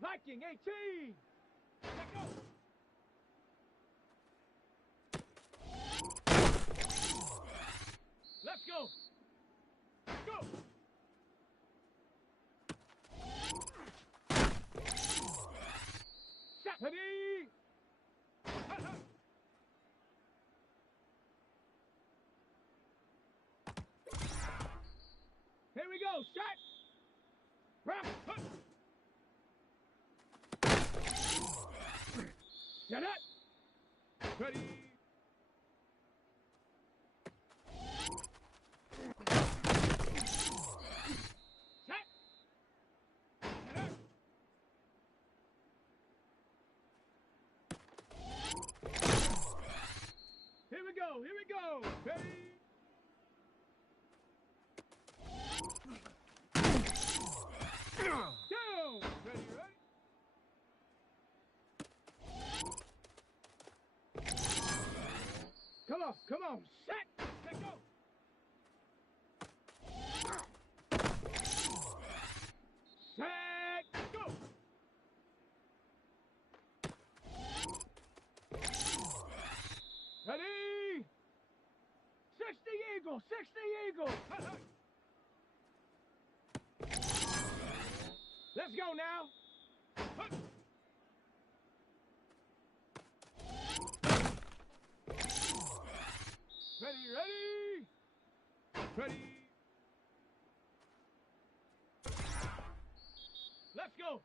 Viking 18! Let go! Let's go! Go! Set! Ready! Here we go! Set! Rock! Set it! Ready! Set! Set it! Here we go! Here we go! Ready! Down! Ready, ready? Come on! Set! Let go! Set! Go! Ready! 60 Eagle! 60 Eagle! Let's go now! Ready, ready! Ready! Let's go!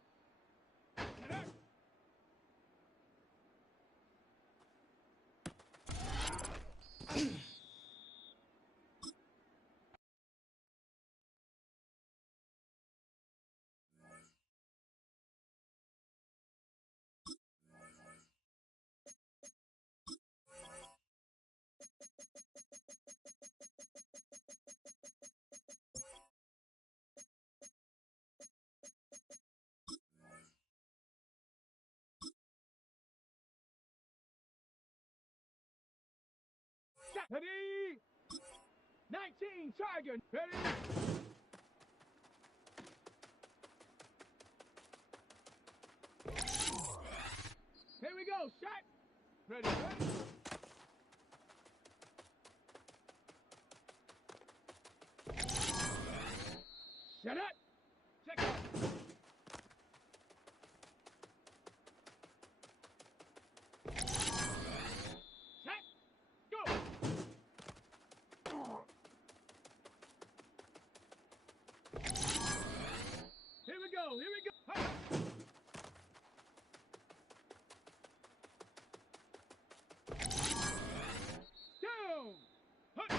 Ready! 19 Tiger! Ready! Here we go! Set! Ready, ready! Set it! Check it! Set! Go! Here we go! Here we go! Down! Hut!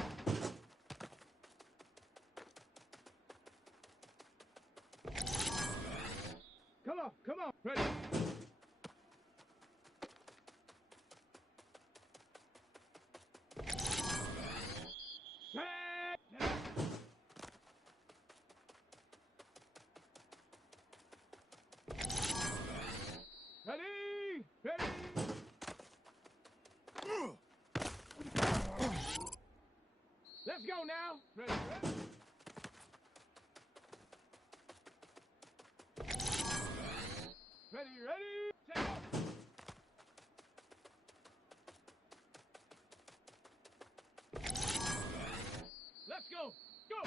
Come on! Ready! Set! Ready! Ready! Let's go now! Ready, ready? Ready, ready? Take off! Let's go! Go!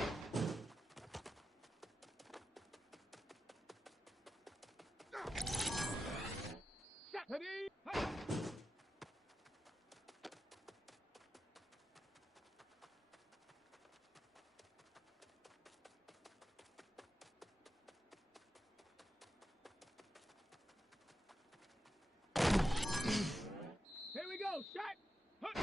Set! Ready? Here we go! Set! Hut!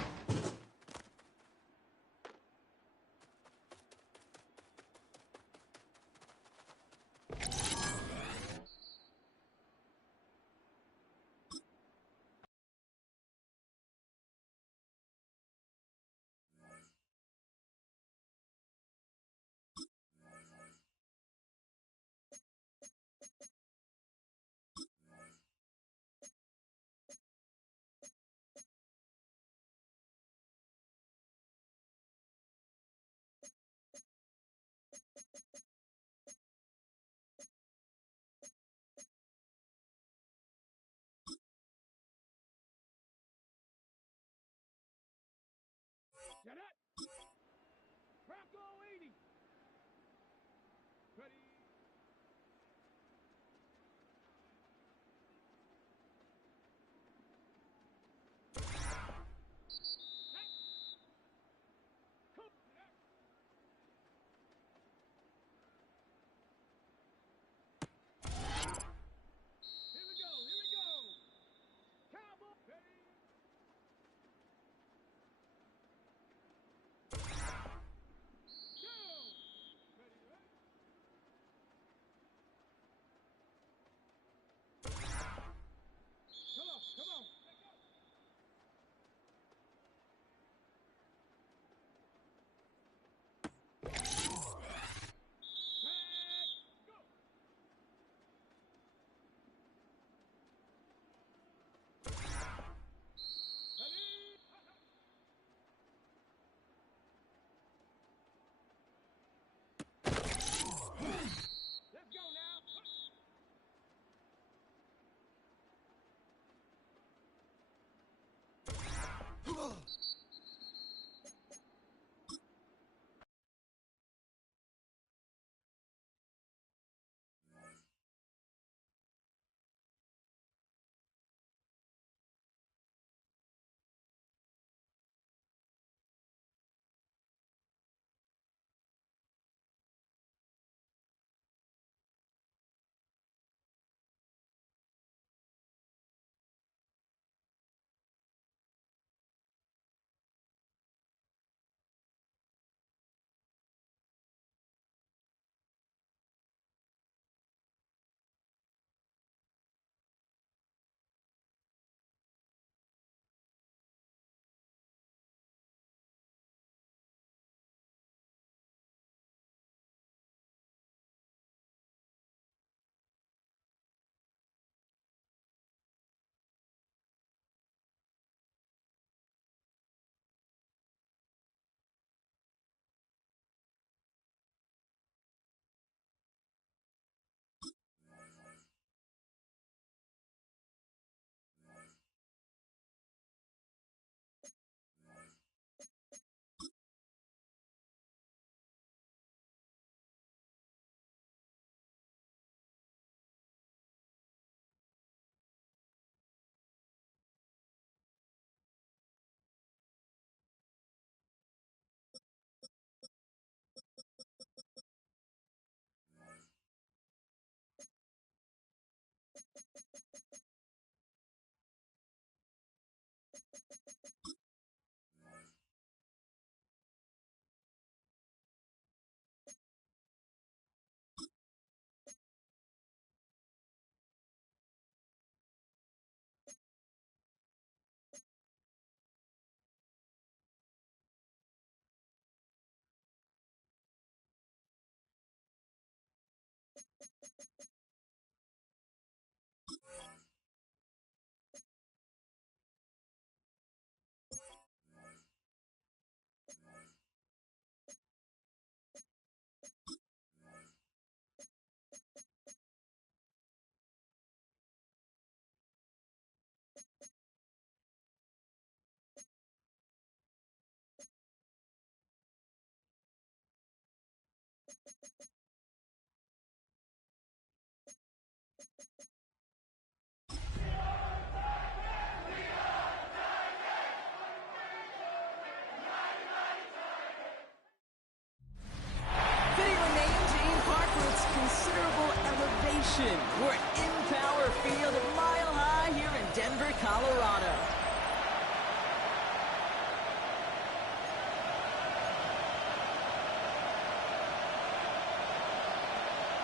Nation. We're in Power Field, a mile high here in Denver, Colorado.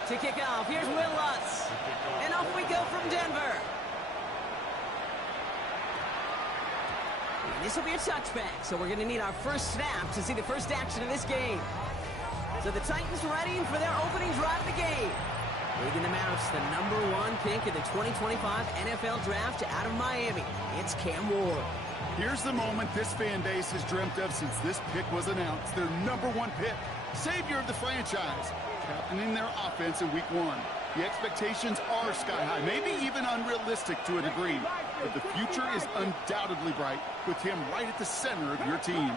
To kick off, here's Will Lutz. And off we go from Denver. And this will be a touchback, so we're going to need our first snap to see the first action of this game. So the Titans ready for their opening drive of the game. Leading them out, the #1 pick in the 2025 NFL Draft out of Miami. It's Cam Ward. Here's the moment this fan base has dreamt of since this pick was announced. Their #1 pick, savior of the franchise, captaining their offense in Week 1. The expectations are sky high, maybe even unrealistic to a degree. But the future is undoubtedly bright with him right at the center of your team.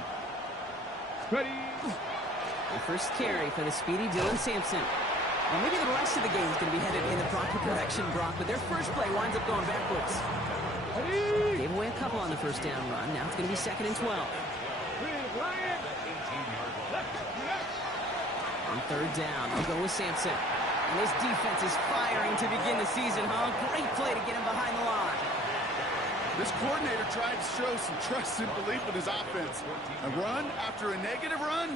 Ready. The first carry for the speedy Dylan Sampson. Well, maybe the rest of the game is going to be headed in the proper direction, Brock, but their first play winds up going backwards. Ready. Gave away a couple on the first down run. Now it's going to be 2nd and 12. On 3rd down, I'll go with Sampson. And this defense is firing to begin the season, huh? Great play to get him behind the line. This coordinator tried to show some trust and belief in his offense. A run after a negative run?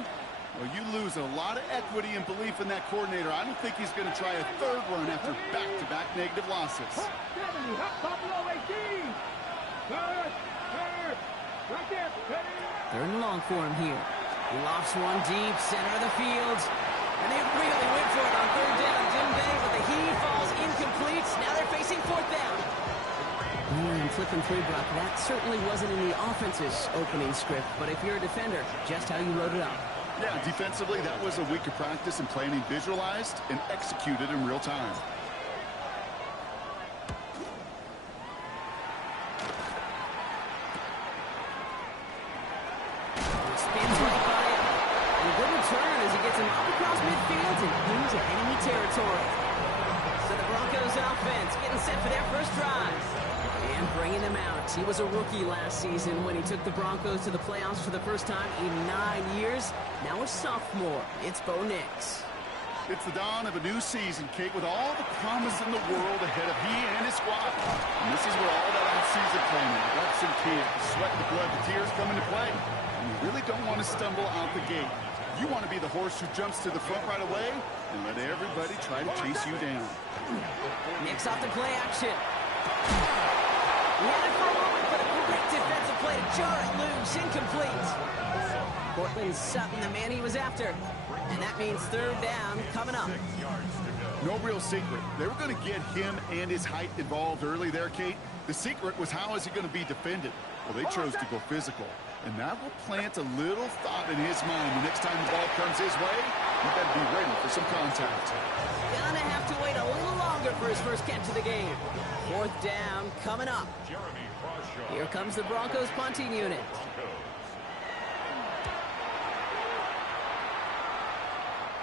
Well, you lose a lot of equity and belief in that coordinator. I don't think he's going to try a 3rd run after back-to-back negative losses. 70, up below 18. Third. Right there. Ready. 3rd and long for him here. He lofts one deep, center of the field. And they really went for it on 3rd down, didn't they? But the heave falls incomplete. Now they're facing 4th down. And flipping through, Brock, that certainly wasn't in the offense's opening script. But if you're a defender, just how you wrote it up. Yeah, defensively, that was a week of practice and planning visualized and executed in real time. Spins right by him. And good return as he gets him up across midfield and into enemy territory. So the Broncos offense getting set for their first drive. And bringing them out. He was a rookie last season when he took the Broncos to the playoffs for the first time in 9 years. Now a sophomore. It's Bo Nix. It's the dawn of a new season, Kate, with all the promise in the world ahead of he and his squad. And this is where all that off-season planning, reps and camp, sweat, the blood, the tears come into play. And you really don't want to stumble out the gate. You want to be the horse who jumps to the front right away and let everybody try to chase you down. Nix off the play action. He had it for a moment, but a great defensive play to jar it loose, incomplete. Cortland Sutton, the man he was after. And that means 3rd down coming up. No real secret. They were going to get him and his height involved early there, Kate. The secret was how is he going to be defended? Well, they chose to go physical. And that will plant a little thought in his mind the next time the ball comes his way. He better be ready for some contact. Gonna have to wait a little longer for his first catch of the game. 4th down coming up. Here comes the Broncos punting unit.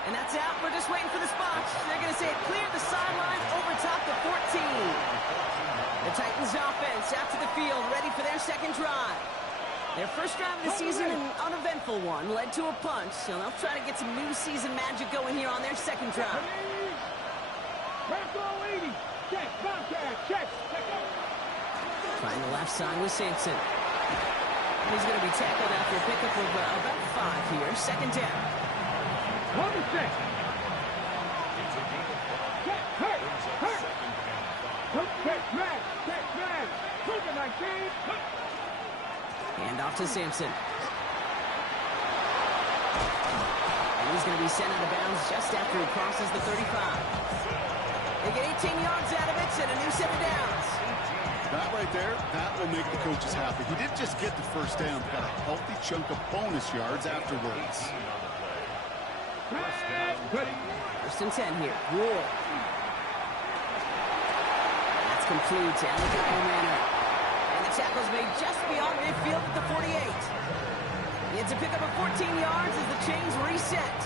And that's out. We're just waiting for the spot. They're going to say it cleared the sideline over top the 14. The Titans offense out to the field, ready for their 2nd drive. Their first drive of the season, an uneventful one, led to a punch. So they'll try to get some new season magic going here on their 2nd drive. Check, Bobcat, check. Trying the left side with Sampson. He's going to be tackled after a pickup of about 5 here. 2nd down. 1 to 6. Hurt. Catch, man. Look at my team. Hand off to Sampson. And he's going to be sent out of bounds just after he crosses the 35. They get 18 yards out of it and a new set of downs. That right there, that will make the coaches happy. He didn't just get the first down, but got a healthy chunk of bonus yards afterwards. First and 10 here. Ward. That's complete to Alejandro Manor. And the tackle's made just beyond midfield at the 48. It's a pickup of 14 yards as the chains reset.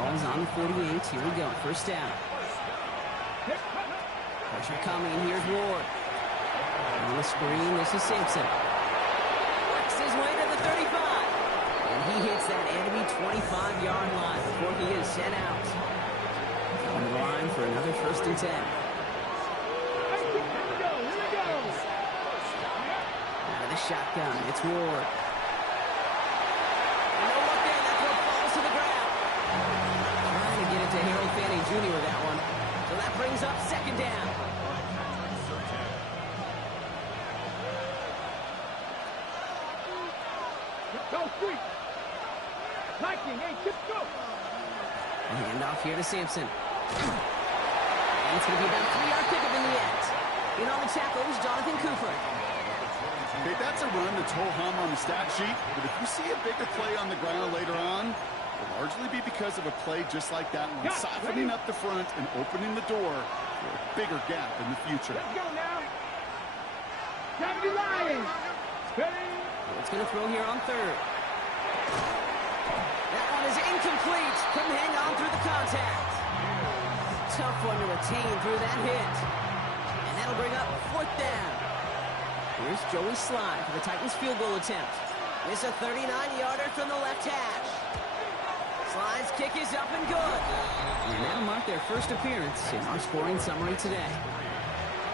Ball's on the 48. Here we go. First down. Pressure coming. Here's Ward. On the screen, this is Sampson. Works his way to the 35. And he hits that enemy 25-yard line before he is sent out. On the line for another 1st and 10. Here we go. Out of the shotgun, it's Ward. No look there, that throw falls to the ground. Trying to get it to Harold Fanning Jr. with that one. So that brings up 2nd down. Go, Sweet. Lightning, hey, just go. Hand off here to Sampson. And it's going to be about a 3-yard pickup in the end. In on the tackle is Jonathan Cooper. Okay, that's a run that's ho-hum on the stat sheet, but if you see a bigger play on the ground later on, it'll largely be because of a play just like that one, softening up the front and opening the door for a bigger gap in the future. Let's go now. Gravity Lions. Ready? It's going to throw here on 3rd. That one is incomplete. Couldn't hang on through the contact. Tough one to retain through that hit. And that'll bring up 4th down. Here's Joey Slye for the Titans field goal attempt. It's a 39-yarder from the left hash. Slye's kick is up and good. And that'll mark their first appearance in our scoring summary today.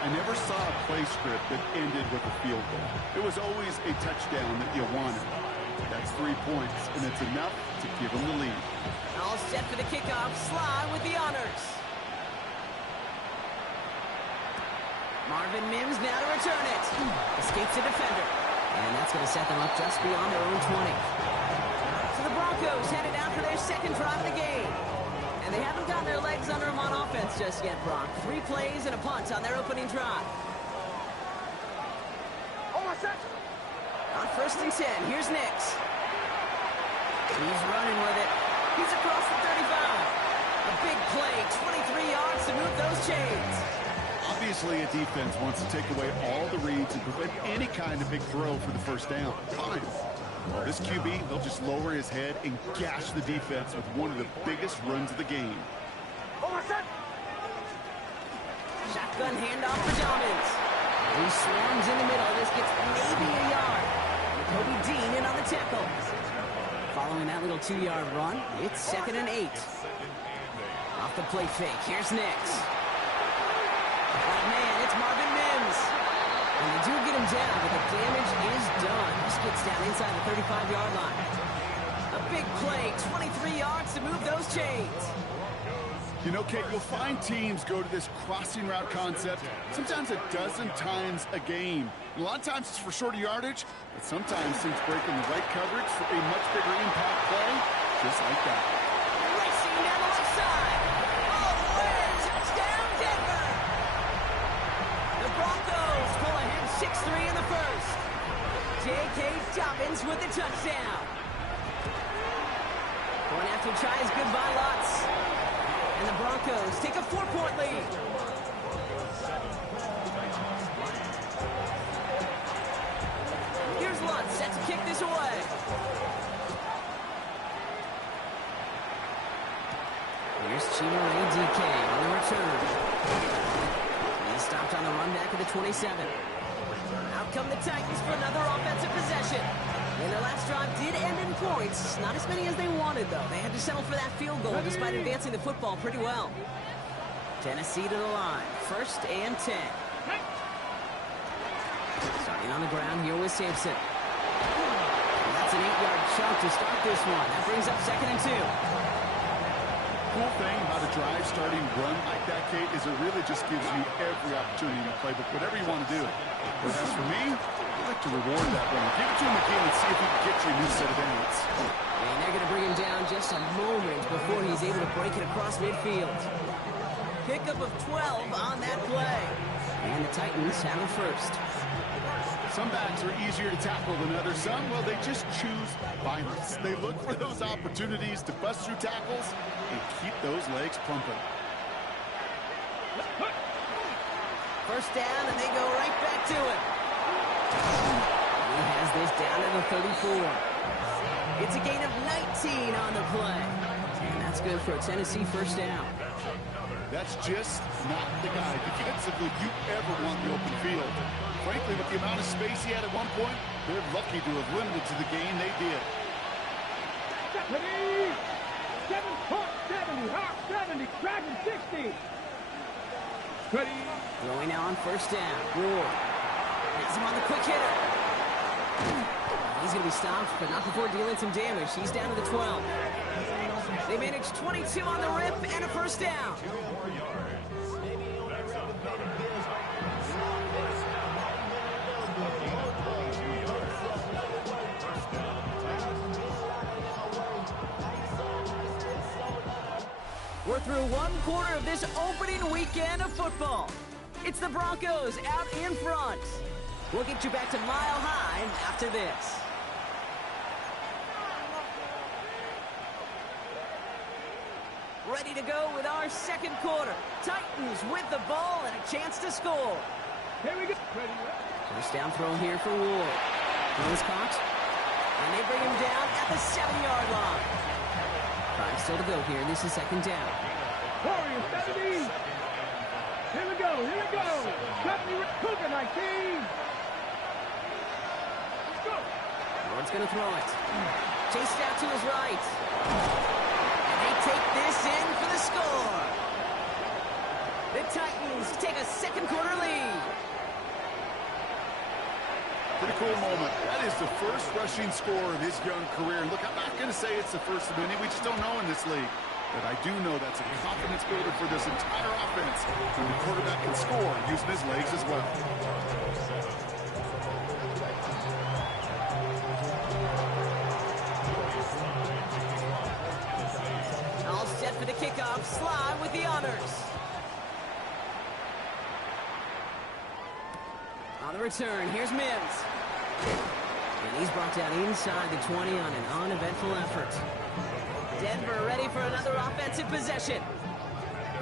I never saw a play script that ended with a field goal. It was always a touchdown that you wanted. That's 3 points, and it's enough to give them the lead. All set for the kickoff. Slye with the honors. Marvin Mims now to return it. Escapes the defender. And that's going to set them up just beyond their own 20. So the Broncos headed out for their 2nd drive of the game. And they haven't gotten their legs under them on offense just yet, Brock. 3 plays and a punt on their opening drive. On 1st and 10, here's Nix. He's running with it. He's across the 35. A big play, 23 yards to move those chains. Obviously, a defense wants to take away all the reads and prevent any kind of big throw for the 1st down. Fine. Well, this QB, they'll just lower his head and gash the defense with one of the biggest runs of the game. Shotgun handoff for Dobbins. He swarms in the middle. This gets maybe a yard. Kobe Dean in on the tackle. Following that little 2-yard run, it's 2nd and 8. Off the play fake, here's Nix. Oh man, it's Marvin Mims. And they do get him down, but the damage is done. This gets down inside the 35-yard line. A big play, 23 yards to move those chains. You know, Kate, you'll find teams go to this crossing route concept sometimes a dozen times a game. And a lot of times it's for shorter yardage, but sometimes teams break in the right coverage for a much bigger impact play, just like that. Racing down the left side. Oh, where? Touchdown, Denver! The Broncos pull ahead 6-3 in the 1st. J.K. Dobbins with the touchdown. Going after tries goodbye lots. And the Broncos take a 4-point lead. Here's Lutz set to kick this away. Here's Chimere DK on the return. He's stopped on the run back of the 27. Out come the Titans for another offensive possession. And their last drive did end in points. Not as many as they wanted, though. They had to settle for that field goal despite advancing the football pretty well. Tennessee to the line. 1st and 10. Starting on the ground here with Sampson. And that's an 8-yard chunk to start this one. That brings up 2nd and 2. Cool thing about a drive starting run like that, Kate, is it really just gives you every opportunity to play whatever you want to do. But as for me, I like to reward that run. Give it to him again and see if he can get you a new set of downs. And they're going to bring him down just a moment before he's able to break it across midfield. Pickup of 12 on that play. And the Titans have it 1st. Some backs are easier to tackle than others. Some, well, they just choose violence. They look for those opportunities to bust through tackles and keep those legs pumping. 1st down, and they go right back to it. He has this down to the 34. It's a gain of 19 on the play. And that's good for a Tennessee 1st down. That's just not the guy defensively you ever want the open field. Frankly, with the amount of space he had at one point, they're lucky to have limited to the game they did. Ready? 7.7 hot, 70. Tracking 60. Ready. Throwing now on first down. Ward has him on the quick hitter. He's going to be stopped, but not before dealing some damage. He's down to the 12. They managed 22 on the rip and a first down. We're through one quarter of this opening weekend of football. It's the Broncos out in front. We'll get you back to Mile High after this. Ready to go with our second quarter. Titans with the ball and a chance to score. Here we go. Ready. First down throw here for Ward. Throws caught. And they bring him down at the 7-yard line. 5 still to go here. This is second down. Warriors 70. Here we go. Here we go. Company Cougar 19. Let's go. Ward's going to throw it. Chased out to his right. And they take this in for the score. The Titans take a second quarter lead. Pretty cool moment. That is the first rushing score of his young career. Look, I'm not going to say it's the first of many. We just don't know in this league. But I do know that's a confidence builder for this entire offense. And the quarterback can score using his legs as well. All set for the kickoff. Sly with the honors. On the return, here's Mims. And he's brought down inside the 20 on an uneventful effort. Denver ready for another offensive possession.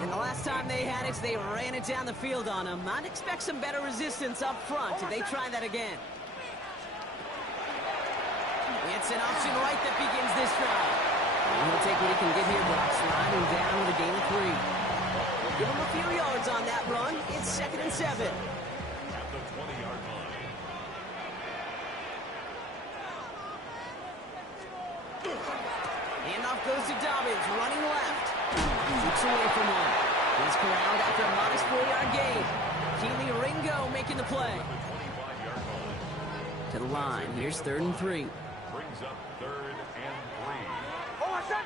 And the last time they had it, they ran it down the field on him. I'd expect some better resistance up front if they try that again. It's an option right that begins this drive. And he'll take what he can get here, Brock, sliding down with a gain of 3. Give him a few yards on that run. It's 2nd and 7. Handoff goes to Dobbins, running left. Keeps away from one. He's corralled after a modest 4-yard gain. Keely Ringo making the play. To the line. Here's 3rd and 3. Brings up 3rd and 3. Oh, what's that?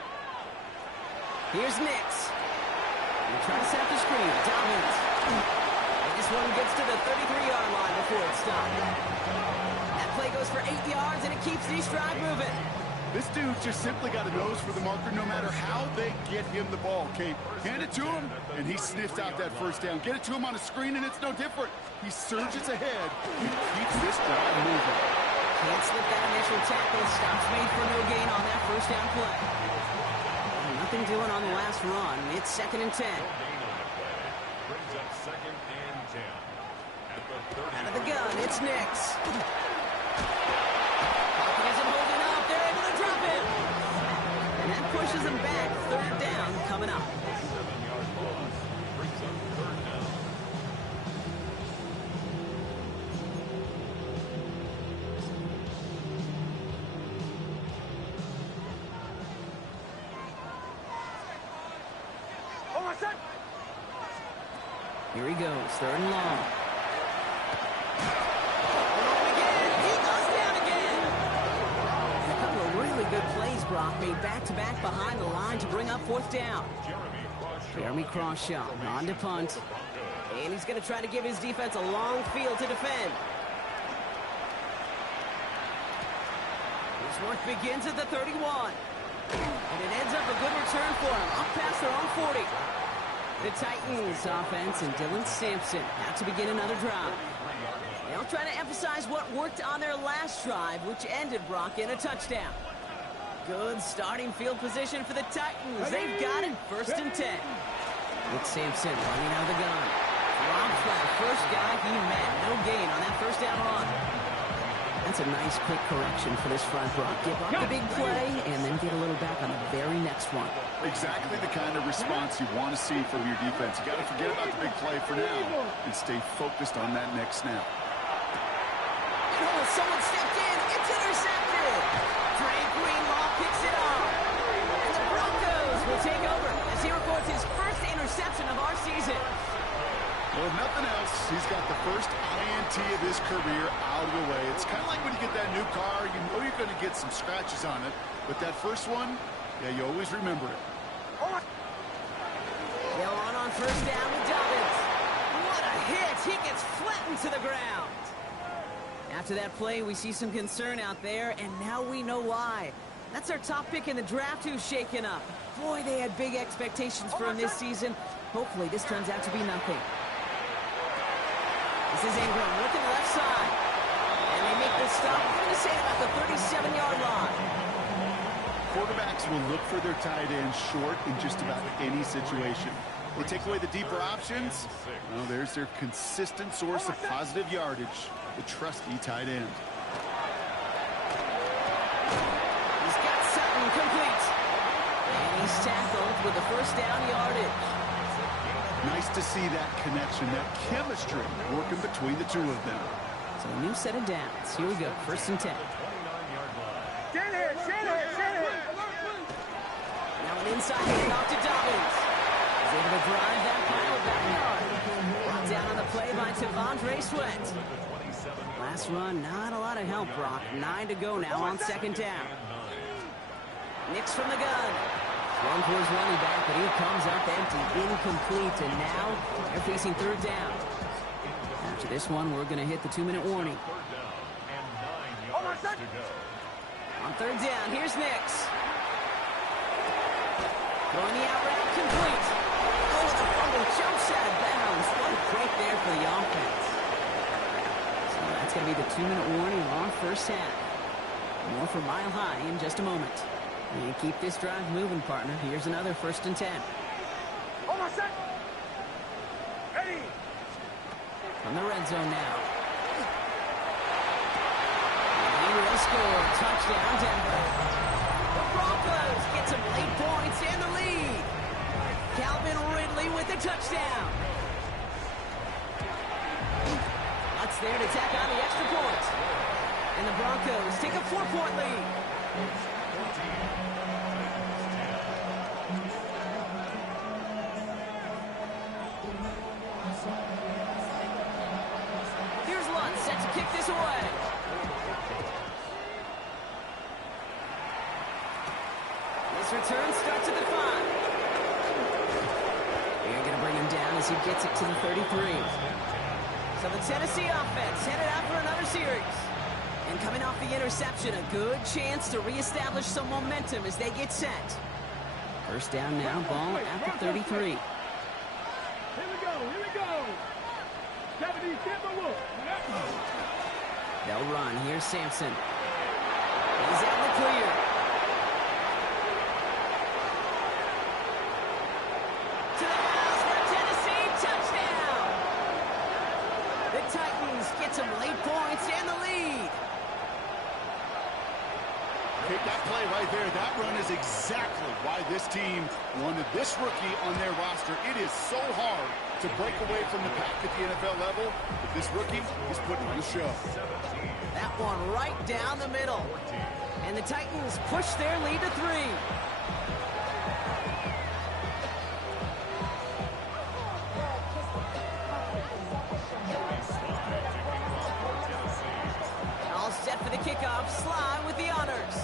Here's Nix. He tries to set up the screen. Dobbins. And this one gets to the 33-yard line before it's stopped. That play goes for 8 yards, and it keeps the stride moving. This dude's just simply got a nose for the marker no matter how they get him the ball, Kate. Hand it to him, and he sniffs out that first down. Get it to him on a screen, and it's no different. He surges ahead and keeps this drive moving. Can't slip that initial tackle. Stops made for no gain on that first down play. And nothing doing on the last run. It's 2nd and 10. Brings up 2nd and 10. At the 30. Out of the gun, it's Nix. Pocket isn't holding up. They're able to drop him. And that pushes him back. 3rd down coming up. 7-yard loss. Brings up 3rd down. Oh, what's that? Here he goes. 3rd and long. Good plays, Brock, made back-to-back behind the line to bring up 4th down. Jeremy Crawshaw on to punt. And he's going to try to give his defense a long field to defend. His work begins at the 31. And it ends up a good return for him, up past their own 40. The Titans offense and Dylan Sampson have to begin another drive. They'll try to emphasize what worked on their last drive, which ended, Brock, in a touchdown. Good starting field position for the Titans. They've got it, 1st and 10. With Sampson running out of the gun. Drops that first guy he met. No gain on that first down run. That's a nice quick correction for this front, Brock. Give up the big play and then get a little back on the very next one. Exactly the kind of response you want to see from your defense. You got to forget about the big play for now and stay focused on that next snap. Oh, someone stepped in. It's intercepted. Drake Greenlaw picks it up. And the Broncos will take over as he records his first INT of his career out of the way. It's kind of like when you get that new car, you know you're going to get some scratches on it. But that first one, yeah, you always remember it. They'll run on first down with Dobbins. What a hit! He gets flattened to the ground. After that play, we see some concern out there, and now we know why. That's our top pick in the draft who's shaken up. Boy, they had big expectations for him this season. Hopefully, this turns out to be nothing. This is Ingram looking left side. And they make this stop, I'm going to say about the 37-yard line. Quarterbacks will look for their tight end short in just about any situation. They take away the deeper options. Well, there's their consistent source of positive yardage, the trusty tight end. He's got Sutton complete. And he's tackled with the first down yardage. Nice to see that connection, that chemistry working between the two of them. So a new set of downs. Here we go, 1st and 10. Stand here, stand here, stand here. Now an inside handoff to Dobbins. He's able to drive that final backyard. Brought down on the play by Tavondre Sweat. Last run, not a lot of help, Brock. 9 to go now on 2nd down. Nix from the gun. Thrown towards running back, but he comes up empty, incomplete, and now they're facing 3rd down. After this one, we're going to hit the 2-minute warning. On 3rd down, here's Nix. Throwing the out route, complete. Oh, the fumble jumps out of bounds. What a break there for the offense. So that's going to be the 2-minute warning on 1st half. More for Mile High in just a moment. And keep this drive moving, partner. Here's another 1st and 10. Almost set. Ready. From the red zone now. And he will score. Touchdown, Denver. The Broncos get some late points and the lead. Calvin Ridley with the touchdown. Lutz there to tack on the extra point. And the Broncos take a 4-point lead. Here's Lutz set to kick this away. This return starts at the 5. They're going to bring him down as he gets it to the 33. So the Tennessee offense headed out for another series. And coming off the interception, a good chance to reestablish some momentum as they get set. 1st down now, ball at the 33. Here we go, here we go. 70, get the look. They'll run. Here's Sampson. He's out in the clear. To the house for Tennessee, touchdown! The Titans get some late points and the lead. Take that play right there. That run is exactly why this team wanted this rookie on their roster. It is so hard to break away from the pack at the NFL level, but this rookie is putting on a show. That one right down the middle. And the Titans push their lead to 3. All set for the kickoff. Sly with the honors.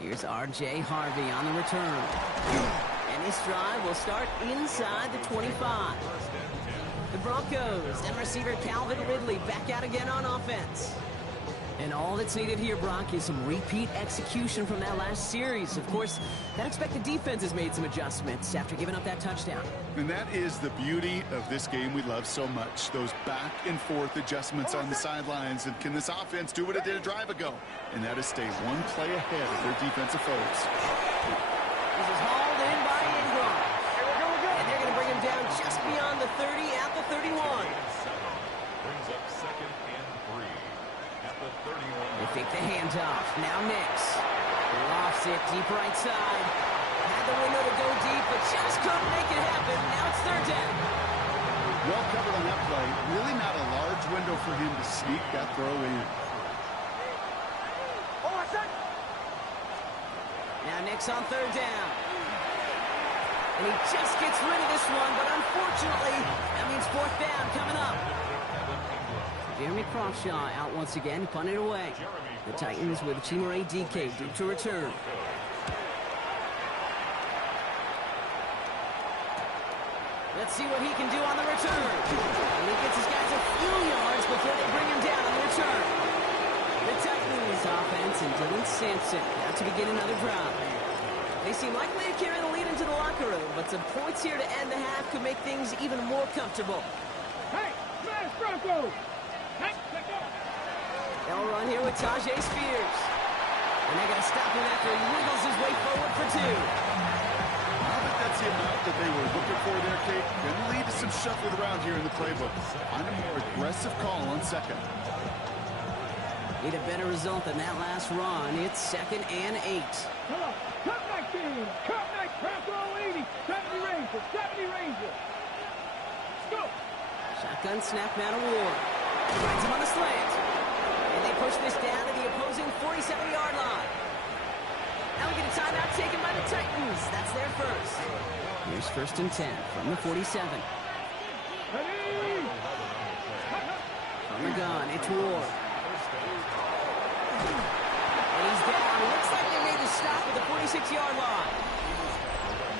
Here's R.J. Harvey on the return. And this drive will start inside the 25. The Broncos and receiver Calvin Ridley back out again on offense. And all that's needed here, Brock, is some repeat execution from that last series. Of course, that expected defense has made some adjustments after giving up that touchdown. And that is the beauty of this game we love so much. Those back and forth adjustments on the sidelines. And can this offense do what it did a drive ago? And that is stay one play ahead of their defensive foes. This is hauled in by Ingram. And they're going to bring him down just beyond the 30 at the 31. Brings up 2nd and 3 at the 31. They fake the handoff. Now Nix. Lofts it deep right side. Had the window to go deep, but just couldn't make it happen. Now it's 3rd down. Well covered on that play. Really not a large window for him to sneak that throw in. Now Nix on 3rd down. And he just gets rid of this one, but unfortunately, that means fourth down coming up. Jeremy Crawshaw out once again, punted away. The Titans with Chimere DK due to return. Let's see what he can do on the return. And he gets his guys a few yards before they bring him down on the return. The Titans offense and Dylan Sampson out to begin another drive. They seem likely to carry the lead into the locker room, but some points here to end the half could make things even more comfortable. Hey, smash Broncos! Hey, let go! They'll run here with Tajay Spears. And they're going to stop him after he wiggles his way forward for two. I think that's the amount that they were looking for there, Kate. Going to lead to some shuffling around here in the playbook. Find a more aggressive call on second. Need a better result than that last run. It's 2nd and 8. Come on, cut 19, cut 19, Bronco 80, 70 Rangers, 70 Rangers. Let's go. Shotgun snap now to Ward. He rides him on the slant. And they push this down to the opposing 47-yard line. Now we get a timeout taken by the Titans. That's their first. Here's 1st and 10 from the 47. Ready? From the gun, it's Ward. And he's down. Looks like they made the stop at the 46-yard line.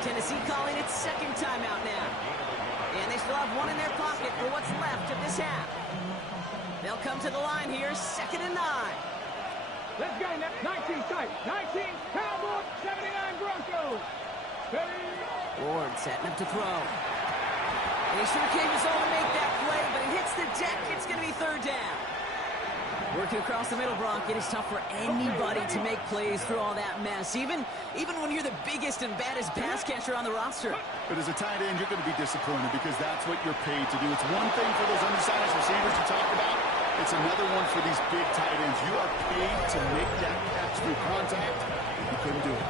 Tennessee calling its second timeout now. And they still have one in their pocket for what's left of this half. They'll come to the line here, 2nd and 9. Let's go, 19 tight, 19 Cowboys, 79 Broncos. Ready? Ward setting up to throw. And he sure came his own to make that play, but he hits the deck. It's going to be 3rd down. Working across the middle, Brock, it is tough for anybody to make plays through all that mess, even when you're the biggest and baddest pass catcher on the roster. But as a tight end, you're going to be disappointed because that's what you're paid to do. It's one thing for those undersized receivers you talked about. It's another one for these big tight ends. You are paid to make that catch through contact. You couldn't do it.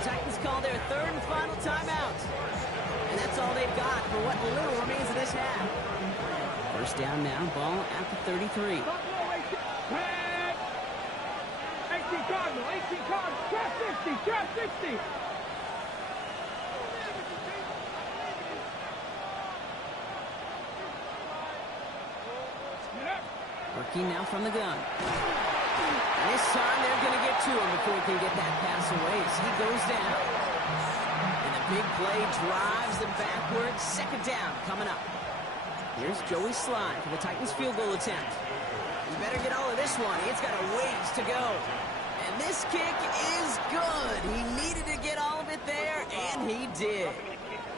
The Titans call their 3rd and final timeout. And that's all they've got for what little remains of this half. First down now, ball at the 33. Buffalo 18, 18 Cardinal, 18 Cardinal, trap 60, trap 60. Working now from the gun. And this time they're going to get to him before he can get that pass away as he goes down. And the big play drives them backwards. 2nd down coming up. Here's Joey Slide for the Titans field goal attempt. He better get all of this one. It's got a ways to go. And this kick is good. He needed to get all of it there, and he did.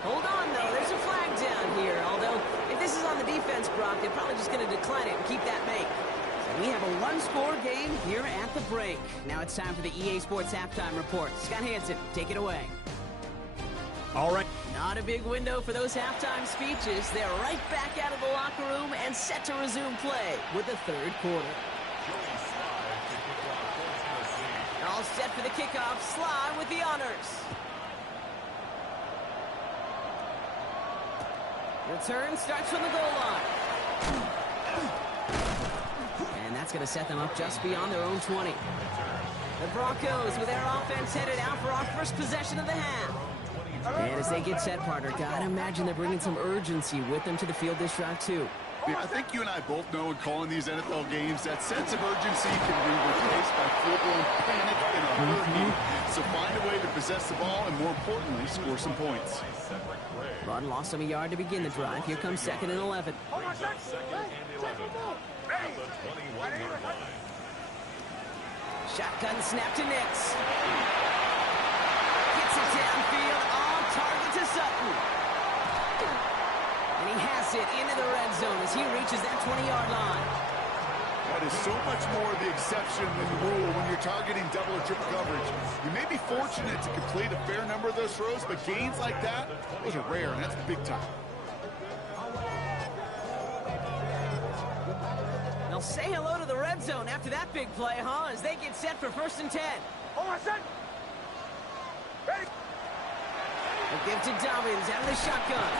Hold on, though. There's a flag down here. Although, if this is on the defense, Brock, they're probably just going to decline it and keep that make. So we have a one-score game here at the break. Now it's time for the EA Sports Halftime Report. Scott Hansen, take it away. All right. Not a big window for those halftime speeches. They're right back out of the locker room and set to resume play with the 3rd quarter. All set for the kickoff. Sly with the honors. Return starts from the goal line. And that's going to set them up just beyond their own 20. The Broncos with their offense headed out for our first possession of the half. And as they get set, partner, gotta imagine they're bringing some urgency with them to the field this drive, too. Yeah, I think you and I both know in calling these NFL games that sense of urgency can be replaced by full-blown panic in a heartbeat. So find a way to possess the ball and, more importantly, score some points. Run lost him a yard to begin the drive. Here comes 2nd and 11. Shotgun snap to Nix. Gets it downfield on target to Sutton. And he has it into the red zone as he reaches that 20-yard line. That is so much more the exception than the rule when you're targeting double or triple coverage. You may be fortunate to complete a fair number of those throws, but gains like that, those are rare, and that's big time. They'll say hello to the red zone after that big play, huh? As they get set for 1st and 10. Ready? They'll give to Dobbins out of the shotgun.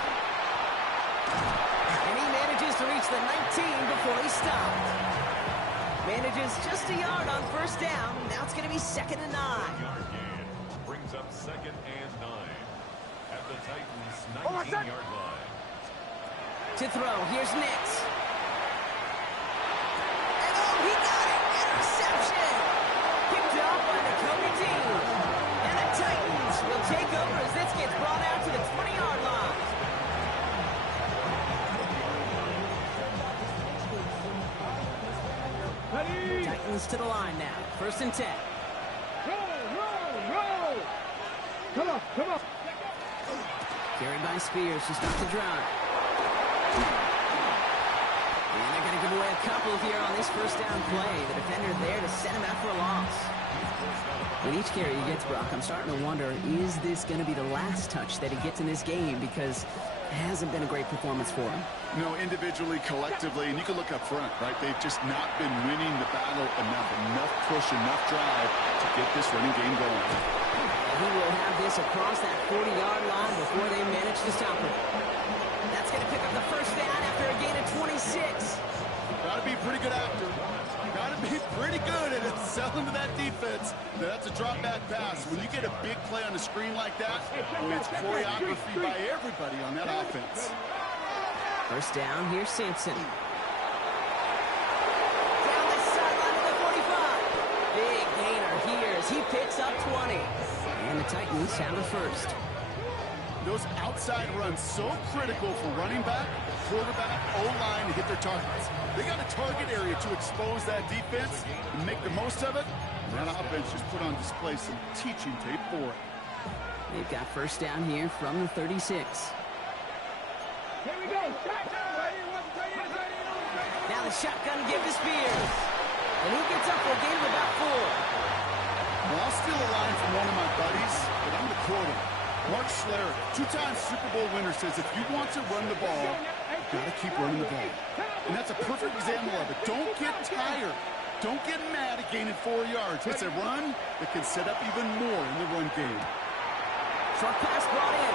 And he manages to reach the 19 before he stopped. Manages just a yard on 1st down. Now it's going to be 2nd and 9. Brings up 2nd and 9. at the Titans' 19-yard line. To throw, here's Nix. And oh, he got it! Interception! Picked off by the Cody team. And the Titans will take over as this gets brought out to the 20-yard line. Ready? Titans to the line now. 1st and 10. Roll! Come on, come on. Carried by Spears to start the drive. And they're going to give away a couple here on this 1st down play. The defender there to set him out for a loss. With each carry he gets, Brock, I'm starting to wonder, is this going to be the last touch that he gets in this game? Because it hasn't been a great performance for him. No, individually, collectively, and you can look up front, right? They've just not been winning the battle enough push, enough drive to get this running game going. He will have this across that 40-yard line before they manage to stop him. That's going to pick up the 1st down after a gain of 26. Got to be pretty good after. Got to be pretty good at selling to that defense. That's a drop back pass. When you get a big play on the screen like that, well, it's choreography by everybody on that offense. 1st down, here's Sampson. Down the sideline to the 45. Big gainer here as he picks up 20. And the Titans have the 1st. Those outside runs so critical for running back, quarterback, O-line to hit their targets. They got a target area to expose that defense and make the most of it. And that offense just put on display some teaching tape for it. They've got 1st down here from the 36. Here we go. Now the shotgun give to Spears. And he gets up for a gain of about 4. Well, I'll steal a line from one of my buddies, but I'm going to quote him. Mark Schlereth, 2-time Super Bowl winner, says if you want to run the ball, you got to keep running the ball. And that's a perfect example of it. Don't get tired. Don't get mad at gaining 4 yards. It's a run that can set up even more in the run game. Short pass brought in.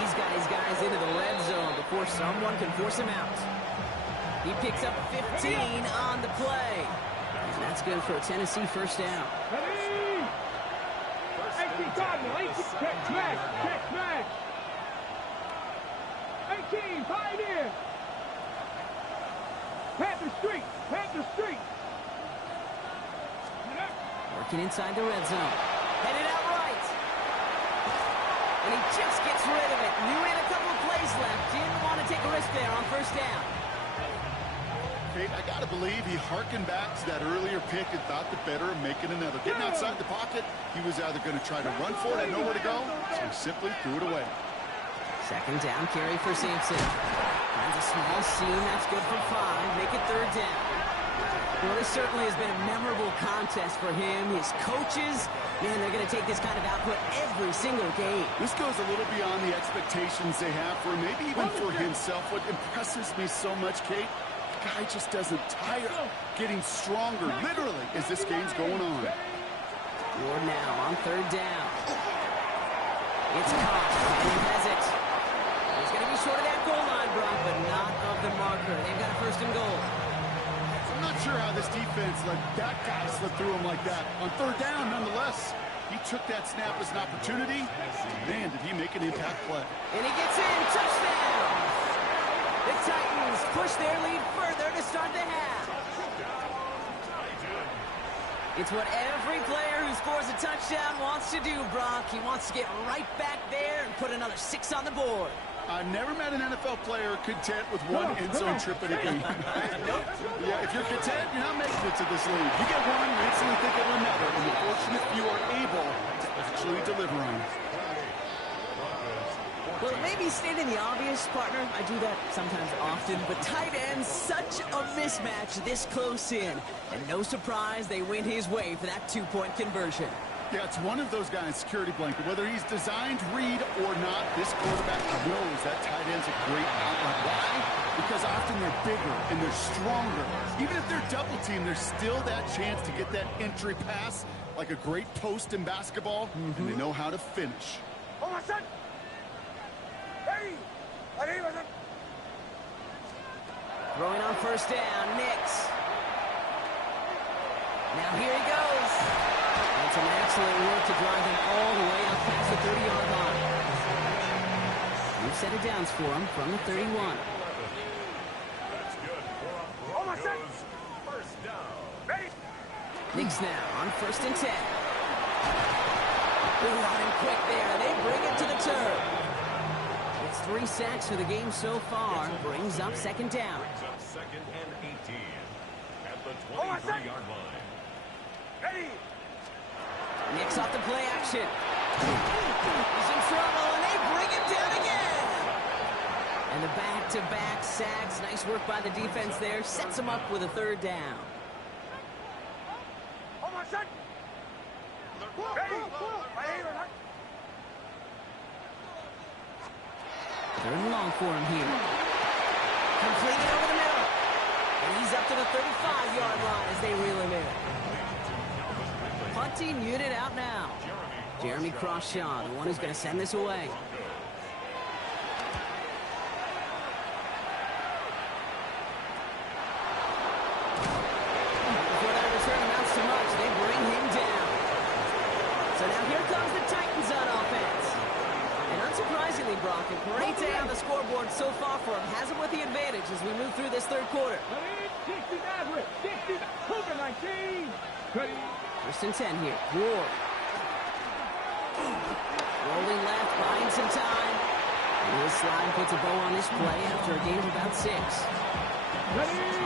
He's got his guys into the red zone before someone can force him out. He picks up 15 on the play. And that's good for a Tennessee 1st down. Ready? 18 Cardinal, 18. Check smash. 18, Pioneer. Panther Street. Working inside the red zone. Headed out right. And he just gets rid of it. Knew he had a couple of plays left. Didn't want to take a risk there on 1st down. Kate, I got to believe he hearkened back to that earlier pick and thought the better of making another. Getting outside the pocket, he was either going to try to run for it, had nowhere to go, so he simply threw it away. 2nd down carry for Sampson. Finds a small seam. That's good for 5. Make it 3rd down. Well, this certainly has been a memorable contest for him. His coaches, man, they're going to take this kind of output every single game. This goes a little beyond the expectations they have for him, maybe even for himself. What impresses me so much, Kate, the guy just doesn't tire, getting stronger, literally, as this game's going on. Ward now on 3rd down. It's caught, and he has it. He's going to be short of that goal line, Brock, but not of the marker. They've got a 1st and goal. I'm not sure how this defense let that guy slip through him like that. On 3rd down, nonetheless, he took that snap as an opportunity. Man, did he make an impact play. And he gets in. Touchdown! The Titans push their lead further to start the half. It's what every player who scores a touchdown wants to do, Brock. He wants to get right back there and put another 6 on the board. I've never met an NFL player content with one end zone trip in a game. Yeah, if you're content, you're not making it to this league. You get one, you instantly think of another, and the fortunate few are able to actually deliver on it. Well, it may be stating the obvious, partner. I do that sometimes often, but tight ends, such a mismatch this close in. And no surprise, they went his way for that 2-point conversion. Yeah, it's one of those guys, security blanket. Whether he's designed read or not, this quarterback knows that tight end's a great outlet. Why? Because often they're bigger and they're stronger. Even if they're double teamed, there's still that chance to get that entry pass, like a great post in basketball, and they know how to finish. Throwing on 1st down, Nix. Now here he goes. And Some excellent work to drive them all the way up past the 30-yard line. New set of downs for him from the 31. That's good. For a Broncos first down. Knicks now on 1st and 10. They're running quick there. They bring it to the turf. It's 3 sacks for the game so far. Brings up 2nd down. Brings up 2nd and 18 at the 23-yard line. Knicks off the play action. He's in trouble, and they bring him down again. And the back-to-back sacks. Nice work by the defense there. Sets him up with a 3rd down. Third and long for him here. Completed over the middle. And he's up to the 35-yard line as they reel him in. Punting unit out now. Jeremy Crawshaw, the one who's going to send this away. Before that return amounts to much, they bring him down. So now here comes the Titans on offense. And unsurprisingly, Brock, a great day on the scoreboard so far for him. Has him with the advantage as we move through this 3rd quarter. 60 Maverick, 60, Cougar 19. 1st and 10 here. Ward. Rolling left, buying some time. And this slide puts a bow on this play after a gain of about 6.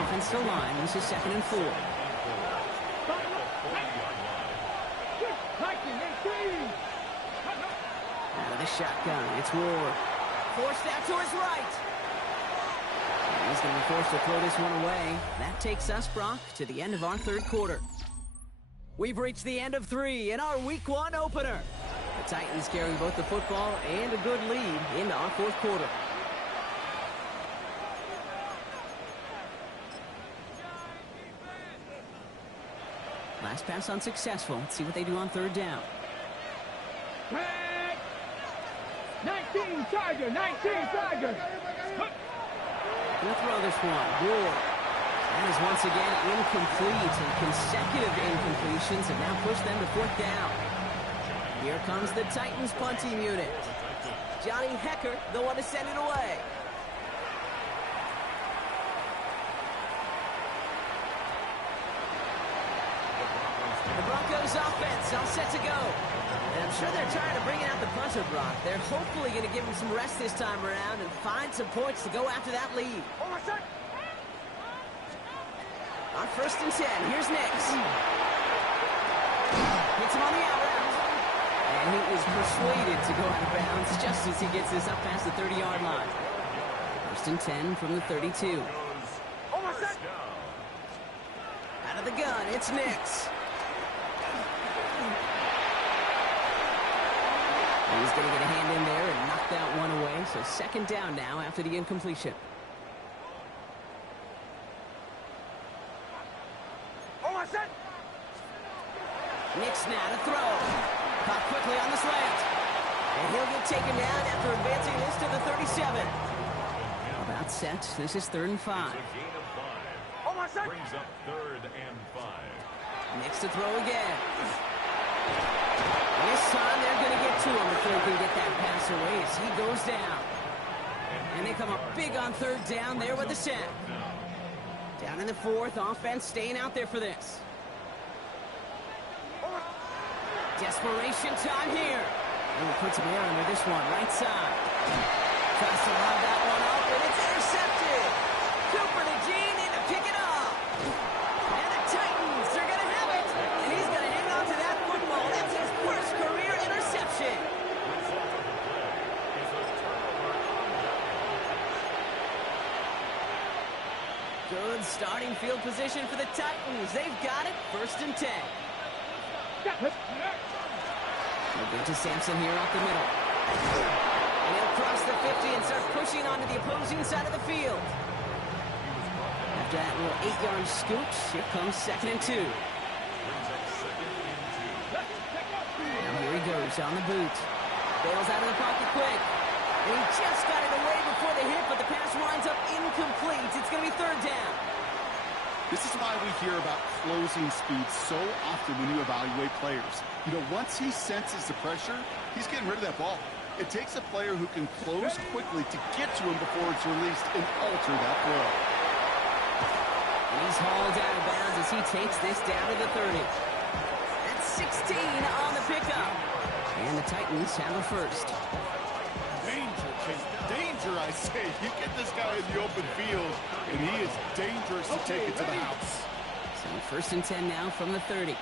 Offensive line, this is 2nd and 4. Out of the shotgun, it's Ward. Forced out to his right. And he's going to be forced to throw this one away. That takes us, Brock, to the end of our 3rd quarter. We've reached the end of 3 in our Week 1 opener. The Titans carrying both the football and a good lead into our 4th quarter. Last pass unsuccessful. Let's see what they do on 3rd down. 19 Tiger, 19 Tiger. Gonna throw this one. Ward. That is once again incomplete, and consecutive incompletions have now pushed them to 4th down. Here comes the Titans punting unit. Johnny Hecker, the one to send it away. The Broncos offense all set to go. And I'm sure they're tired of bringing out the punter, Brock. They're hopefully going to give him some rest this time around and find some points to go after that lead. On 1st and 10, here's Nix. Hits him on the out route. And he is persuaded to go out of bounds just as he gets this up past the 30-yard line. 1st and 10 from the 32. Out of the gun, it's Nix. He's going to get a hand in there and knock that one away. So 2nd down now after the incompletion. Nix now to throw. Caught quickly on the slant. And he'll get taken down after advancing this to the 37. About set. This is 3rd and 5. Brings up 3rd and 5. Nix to throw again. This time they're going to get to him before he can get that pass away as he goes down. And they come up big on 3rd down there with the sack. Down in the 4th, offense staying out there for this. Desperation time here. And he puts him there under this one, right side. Tries to lob that one up, and it's intercepted. Cooper to Jean in to pick it up. And the Titans are going to have it. And he's going to hang on to that football. That's his first career interception. Good starting field position for the Titans. They've got it. 1st and 10. We'll get to Sampson here off the middle. And he'll cross the 50 and start pushing onto the opposing side of the field. After that little 8-yard scoop, here comes 2nd and 2. Now here he goes on the boot. Bails out of the pocket quick. And he just got it away before the hit, but the pass winds up incomplete. It's going to be 3rd down. This is why we hear about closing speed so often when you evaluate players. You know, once he senses the pressure, he's getting rid of that ball. It takes a player who can close quickly to get to him before it's released and alter that throw. And he's hauled out of bounds as he takes this down to the 30. That's 16 on the pickup. And the Titans have a first. Danger, Kate. Danger, I say. You get this guy in the open field, and he is dangerous to take it to the house. So first and 10 now from the 30.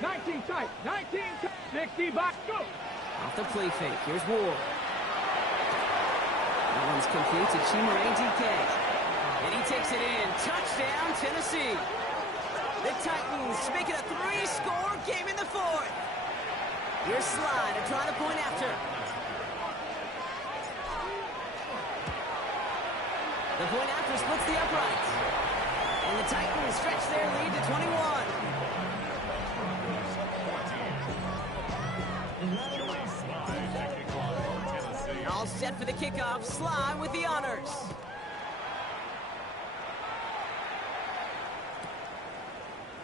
19 tight. 19 tight. 60 box. Go. Off the play fake. Here's Ward. That one's complete to Chimere DK. And he takes it in. Touchdown, Tennessee. The Titans make it a 3-score game in the fourth. Here's Slide to try the point after. The point after splits the uprights. And the Titans stretch their lead to 21. All set for the kickoff. Slide with the honors.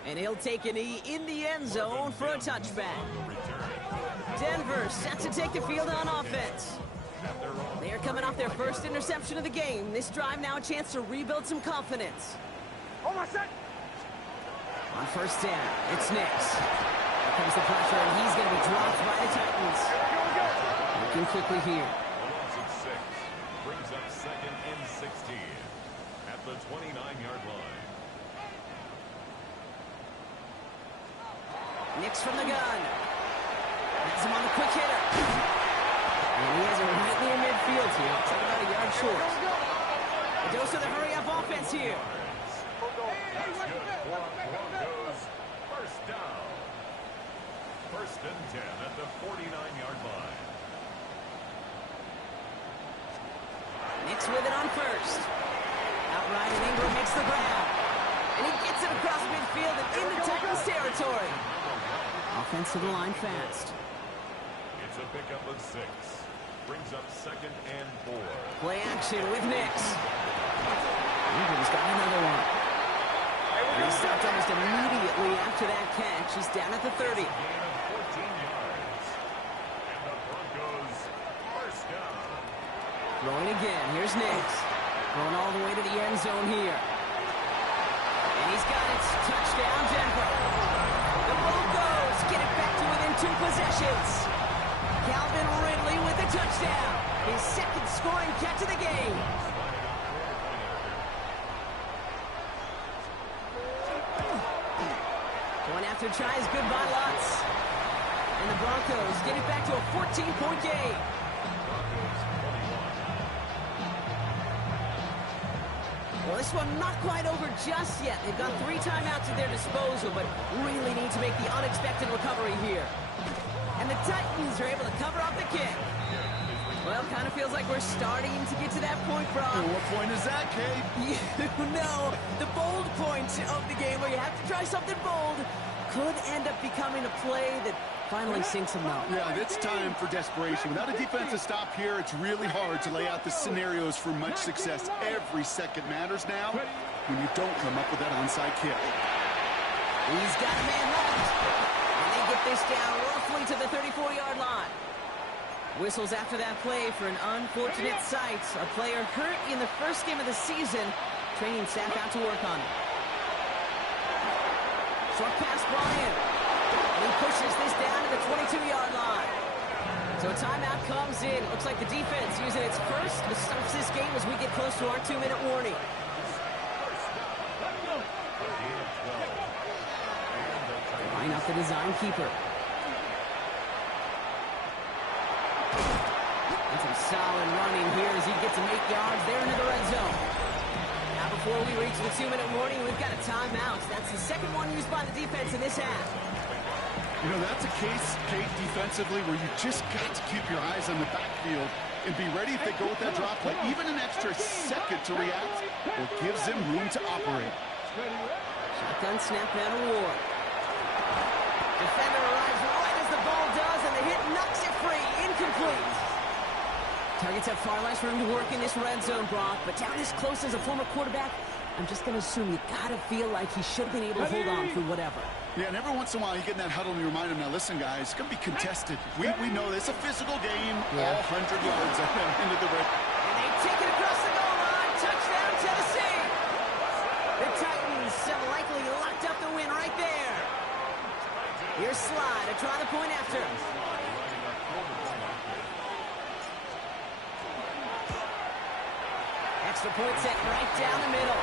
And he'll take a knee in the end zone for a touchback. Denver set to take the field on offense. They are coming off their first interception of the game. This drive now a chance to rebuild some confidence. Oh, my set. On first down, it's Nix. Here comes the pressure, and he's going to be dropped by the Titans. Looking quickly here. Loss of 6 brings up second and 16 at the 29-yard line. Nix from the gun. Has him on the quick hitter. And he has it right near midfield here. It's like about a yard short. A dose of the hurry-up offense here. First down. First and 10 at the 49-yard line. Nix with it on first. Outright, and Ingram makes the grab. And he gets it across midfield and into Titans territory. Offense to the line fast. It's a pickup of 6. Brings up second and 4. Play action with Nix. Ingram's got another one. And he stopped almost immediately after that catch. He's down at the 30. Gain of 14 yards. And the Broncos first down. Throwing again. Here's Nix. Throwing all the way to the end zone here. And he's got it. Touchdown, Denver. The Broncos get it back to within 2 possessions. Calvin Ridley with the touchdown. His second scoring catch of the game. Going after tries good by Lutz. And the Broncos get it back to a 14-point game. Well, this one not quite over just yet. They've got 3 timeouts at their disposal, but really need to make the unexpected recovery here. And the Titans are able to cover up the kick. Well, kind of feels like we're starting to get to that point, Brock. What point is that, Kate? You know, the bold point of the game where you have to try something bold could end up becoming a play that finally sinks them out. Yeah, it's time for desperation. Without a defensive stop here, it's really hard to lay out the scenarios for much success. Every second matters now when you don't come up with that onside kick. He's got a man left. And they get this down roughly to the 34-yard line. Whistles after that play for an unfortunate sight. A player hurt in the first game of the season. Training staff out to work on it. Short pass brought in. And he pushes this down to the 22-yard line. So a timeout comes in. Looks like the defense using its first to stop this game as we get close to our 2-minute warning. Line up the design keeper. And some solid running here as he gets some 8 yards there into the red zone. Now before we reach the 2-minute warning, we've got a timeout. That's the second one used by the defense in this half. You know, that's a case, Kate, defensively, where you just got to keep your eyes on the backfield and be ready if they go with that drop play. Even an extra second to react, well, gives them room to operate. Shotgun snap now to Ward. Defender arrives right as the ball does, and the hit knocks it free. Incomplete. Targets have far less room to work in this red zone, Brock, but down this close as a former quarterback, I'm just going to assume you got to feel like he should have been able to hold on through whatever. Yeah, and every once in a while you get in that huddle and you remind him, now listen, guys, it's going to be contested. We know this. It's a physical game, all 100 yards into the red. And they take it across the goal line. Touchdown, Tennessee. The Titans have likely locked up the win right there. Here's Sly to try the point after. Extra point set right down the middle.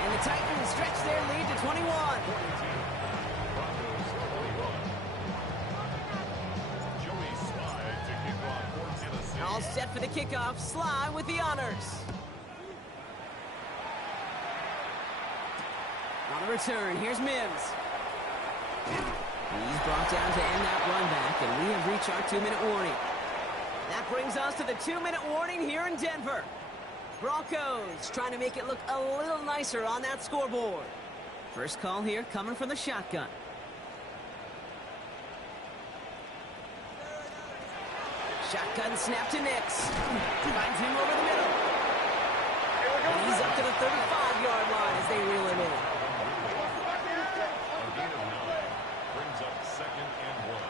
And the Titans stretch their lead to 21. All set for the kickoff. Sly with the honors. On the return, here's Mims. He's brought down to end that run back, and we have reached our 2-minute warning. That brings us to the 2-minute warning here in Denver. Broncos trying to make it look a little nicer on that scoreboard. First call here coming from the shotgun. Shotgun snap to Nix. Finds him over the middle. And he's up to the 35-yard line as they reel him in. Brings up 2nd and 1.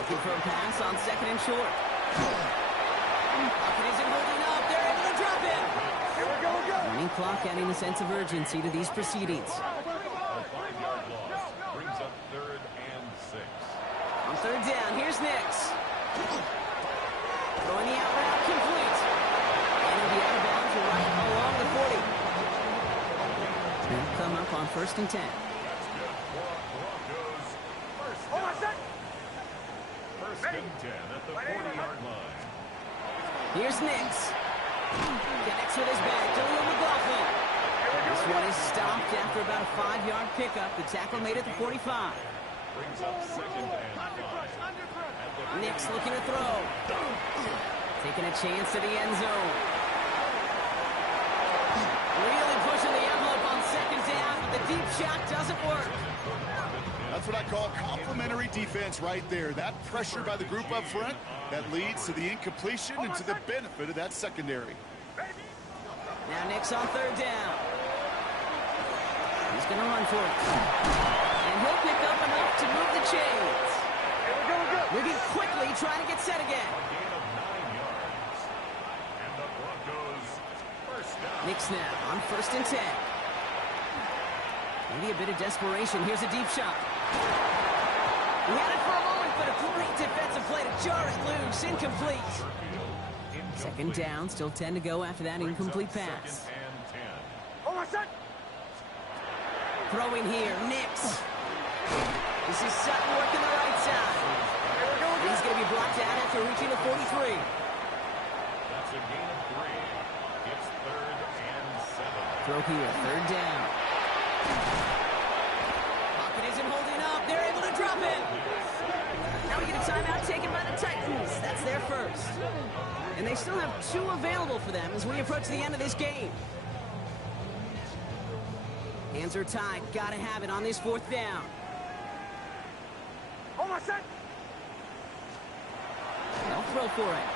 Looking for a pass on 2nd and short. Pocket isn't holding up. They're able to drop him. Running clock adding a sense of urgency to these proceedings. A 5-yard loss. Brings up 3rd and 6. On 3rd down, here's Nix. Throwing the out route complete. And he'll be out of bounds right along the 40. He'll come up on 1st and 10. That's good for Broncos. First and 10 at the 40-yard line. Here's Nix. Connects with his back to Lou McLaughlin. This one is stopped after about a 5-yard pickup. The tackle made at the 45. Brings up 2nd and 5. Nix looking to throw. Taking a chance to the end zone. Really pushing the envelope on 2nd down, but the deep shot doesn't work. That's what I call complimentary defense right there. That pressure by the group up front, that leads to the incompletion and to the benefit of that secondary. Now Nix on 3rd down. He's going to run for it. And he'll pick up enough to move the chains. Moving quickly, trying to get set again. A gain of 9 yards. And the Broncos first down. Nix now on 1st and 10. Maybe a bit of desperation. Here's a deep shot. He had it for a moment, but a great defensive play to jar it loose. Incomplete. 2nd down, still 10 to go after that incomplete pass. 2nd and 10. Throwing here, Nix. This is Sutton working the right side. He's going to be brought down after reaching the 43. That's a gain of 3. It's 3rd and 7. Throw here, 3rd down. Pocket isn't holding up. They're able to drop it. Now we get a timeout taken by the Titans. That's their first. And they still have 2 available for them as we approach the end of this game. Hands are tied. Got to have it on this 4th down. They'll throw for it.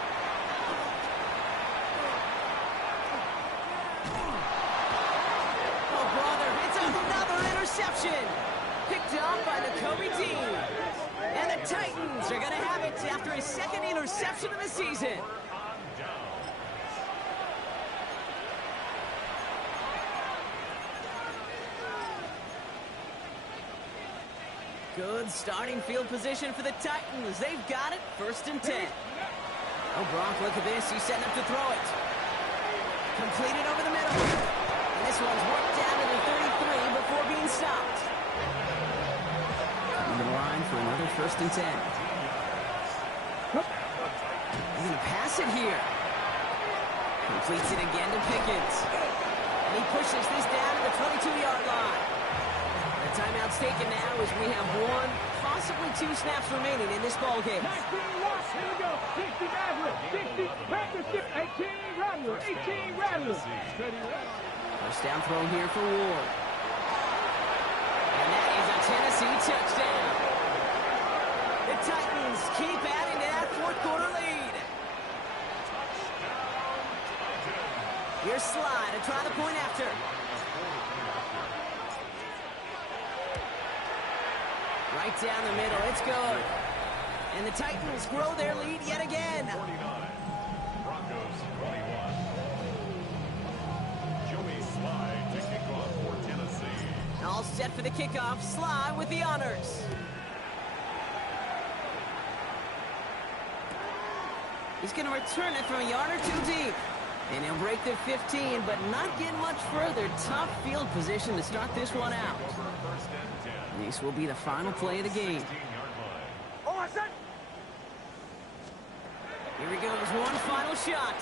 Oh, brother, it's another interception. Picked up by the Kobe team. And the Titans are going to have it after his 2nd interception of the season. Good starting field position for the Titans. They've got it, 1st and 10. Oh, Brock, look at this. He's setting up to throw it. Completed over the middle. And this one's worked down to the 33 before being stopped. On the line for another 1st and 10. He's going to pass it here. Completes it again to Pickens. And he pushes this down to the 22-yard line. The timeout's taken now as we have 1, possibly 2 snaps remaining in this ball game. 19 loss. Here we go. 60 Rattler. 60 Rattler. 18 Rattler. 18 Rattler. First down throw here for Ward. And that is a Tennessee touchdown. The Titans keep adding to that 4th quarter lead. Here's Sly to try the point after. Right down the middle. It's good. And the Titans grow their lead yet again. 49. Broncos 21. Joey Sly to kick off for Tennessee. All set for the kickoff. Sly with the honors. He's going to return it from a yard or two deep. And he'll break the 15, but not get much further. Tough field position to start this one out. First and 10. This will be the final play of the game. 16-yard line. Oh, I said. Here he goes, one final shot.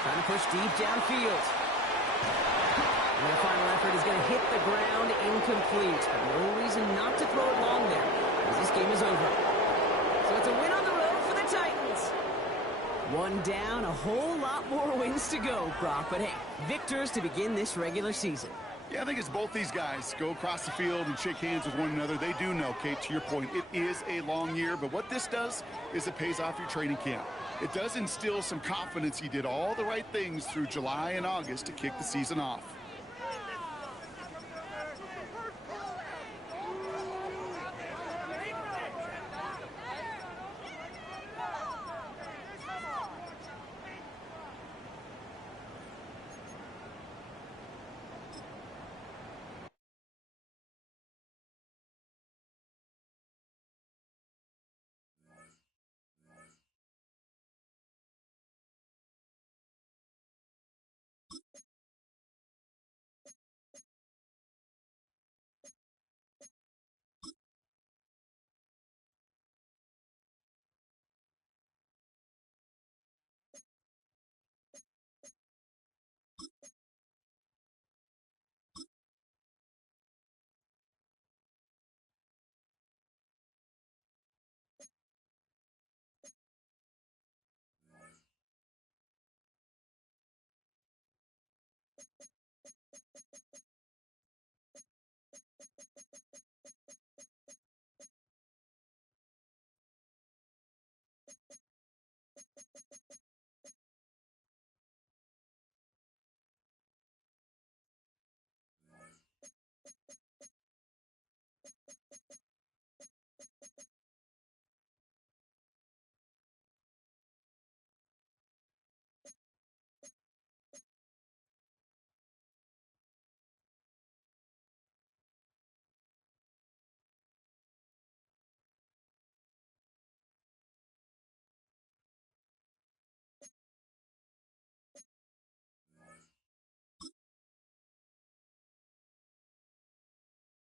Trying to push deep downfield. And the final effort is going to hit the ground incomplete. But no reason not to throw it long there, as this game is over. So it's a win on the road for the Titans. One down, a whole lot more wins to go, Brock. But hey, victors to begin this regular season. Yeah, I think it's both these guys go across the field and shake hands with one another. They do know, Kate, to your point, it is a long year. But what this does is it pays off your training camp. It does instill some confidence. He did all the right things through July and August to kick the season off.